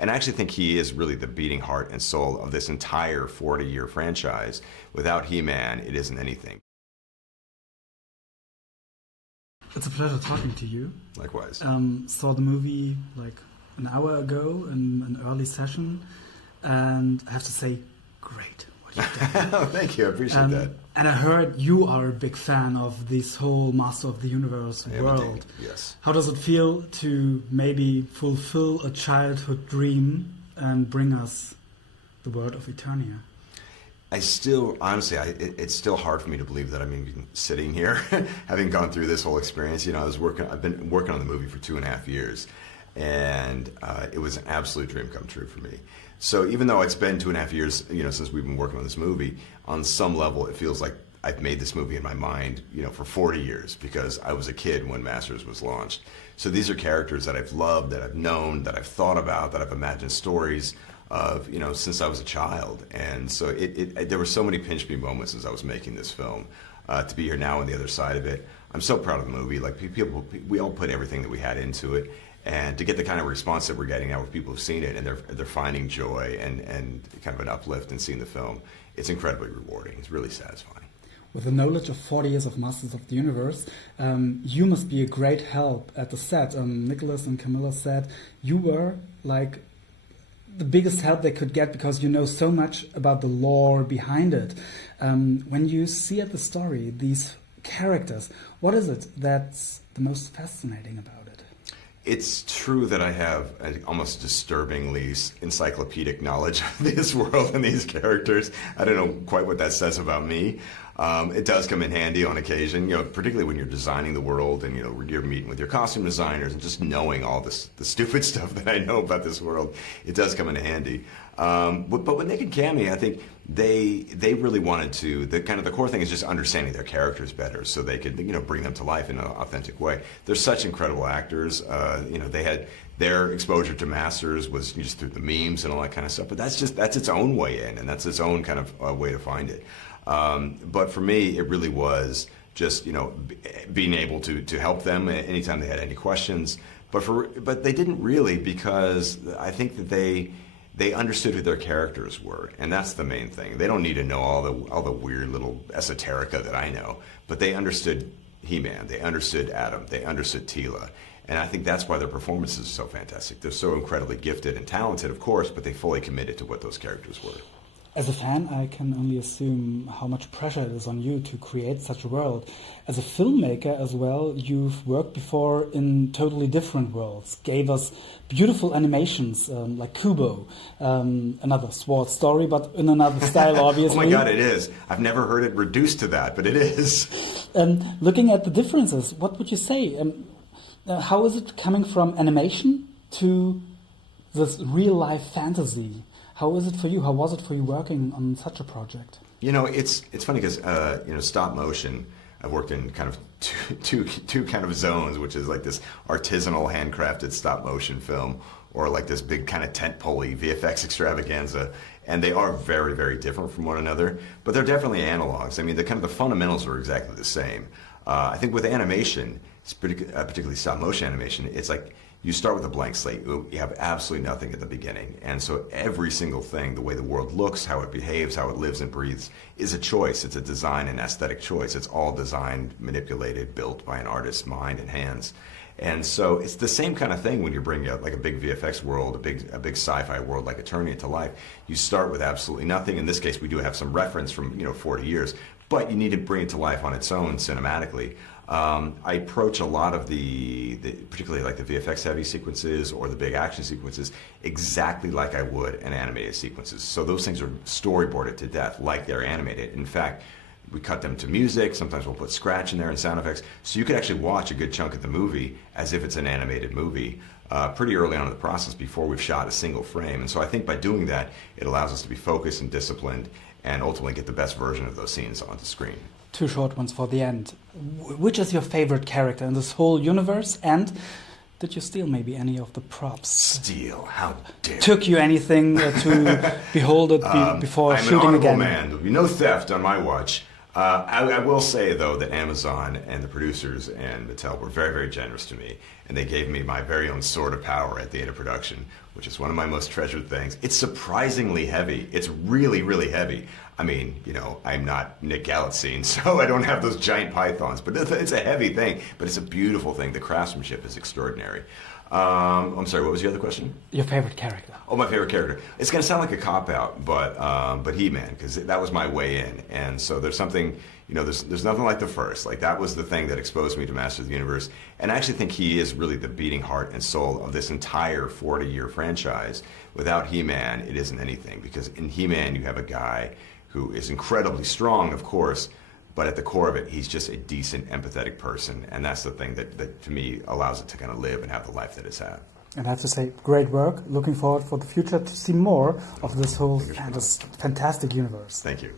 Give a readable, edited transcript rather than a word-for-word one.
And I actually think he is really the beating heart and soul of this entire 40-year franchise. Without He-Man, it isn't anything. It's a pleasure talking to you. Likewise. Saw the movie like an hour ago in an early session, and I have to say, great. What you've done. Thank you, I appreciate that. And I heard you are a big fan of this whole Master of the Universe world. Yes. How does it feel to maybe fulfill a childhood dream and bring us the world of Eternia? Honestly, it's still hard for me to believe that I'm even sitting here, having gone through this whole experience. You know, I've been working on the movie for 2.5 years, and it was an absolute dream come true for me. So even though it's been 2.5 years, you know, since we've been working on this movie, on some level it feels like I've made this movie in my mind, you know, for 40 years, because I was a kid when Masters was launched. So these are characters that I've loved, that I've known, that I've thought about, that I've imagined stories of, you know, since I was a child. And so there were so many pinch me moments as I was making this film. To be here now on the other side of it, I'm so proud of the movie. Like, we all put everything that we had into it, and to get the kind of response that we're getting now with people who've seen it and they're finding joy and kind of an uplift in seeing the film, it's incredibly rewarding. It's really satisfying. With the knowledge of 40 years of Masters of the Universe, you must be a great help at the set. Nicholas and Camila said you were like the biggest help they could get because you know so much about the lore behind it. When you see at the story these characters, what is it that's the most fascinating about it? It's true that I have an almost disturbingly encyclopedic knowledge of this world and these characters. I don't know quite what that says about me. It does come in handy on occasion, you know, particularly when you're designing the world and, you know, you're meeting with your costume designers and just knowing all the stupid stuff that I know about this world. It does come in handy. But with Nick and Cammy, I think they really wanted to, the core thing is just understanding their characters better so they could, you know, bring them to life in an authentic way. They're such incredible actors. You know, they had their exposure to Masters was just through the memes and all that kind of stuff, but that's its own way in, and that's its own kind of way to find it. But for me, it really was just, you know, being able to help them anytime they had any questions. But they didn't really, because I think that they understood who their characters were, and that's the main thing. They don't need to know all the weird little esoterica that I know, but they understood He-Man, they understood Adam, they understood Teela, and I think that's why their performances are so fantastic. They're so incredibly gifted and talented, of course, but they fully committed to what those characters were. As a fan, I can only assume how much pressure it is on you to create such a world. As a filmmaker as well, you've worked before in totally different worlds, gave us beautiful animations like Kubo, another sword story, but in another style, obviously. Oh my God, it is. I've never heard it reduced to that, but it is. Looking at the differences, what would you say? How is it coming from animation to this real-life fantasy? How is it for you? How was it for you working on such a project? You know, it's funny because you know, stop motion. I've worked in kind of two kind of zones, which is like this artisanal, handcrafted stop motion film, or like this big kind of tent-pole VFX extravaganza. And they are very, very different from one another, but they're definitely analogs. I mean, the fundamentals are exactly the same. I think with animation, particularly stop motion animation, it's like you start with a blank slate. You have absolutely nothing at the beginning. And so every single thing, the way the world looks, how it behaves, how it lives and breathes, is a choice. It's a design and aesthetic choice. It's all designed, manipulated, built by an artist's mind and hands. And so it's the same kind of thing when you're bringing out like a big VFX world, a big sci-fi world like Eternia to life. You start with absolutely nothing. In this case, we do have some reference from 40 years, but you need to bring it to life on its own cinematically. I approach a lot of the particularly like the VFX heavy sequences or the big action sequences exactly like I would an animated sequences. So those things are storyboarded to death like they're animated. In fact, we cut them to music. Sometimes we'll put scratch in there and sound effects. So you could actually watch a good chunk of the movie as if it's an animated movie pretty early on in the process before we've shot a single frame. And so I think by doing that, it allows us to be focused and disciplined and ultimately get the best version of those scenes onto screen. Two short ones for the end. Which is your favorite character in this whole universe? And did you steal maybe any of the props? Steal? How dare you? Took you anything to behold it before shooting again? I'm an honorable man. There'll be no theft on my watch. I will say, though, that Amazon and the producers and Mattel were very, very generous to me, and they gave me my very own sword of power at the end of production, which is one of my most treasured things. It's surprisingly heavy. It's really, really heavy. I mean, you know, I'm not Nick Galitzine, so I don't have those giant pythons, but it's a heavy thing, but it's a beautiful thing. The craftsmanship is extraordinary. I'm sorry, what was the other question? Your favorite character. Oh, my favorite character. It's going to sound like a cop-out, but He-Man, because that was my way in. And so there's something, you know, there's nothing like the first. Like, that was the thing that exposed me to Masters of the Universe. And I actually think he is really the beating heart and soul of this entire 40-year franchise. Without He-Man, it isn't anything, because in He-Man you have a guy who is incredibly strong, of course, but at the core of it, he's just a decent, empathetic person. And that's the thing that to me, allows it to kind of live and have the life that it's had. And I have to say, great work. Looking forward for the future to see more of this whole this fantastic universe. Thank you.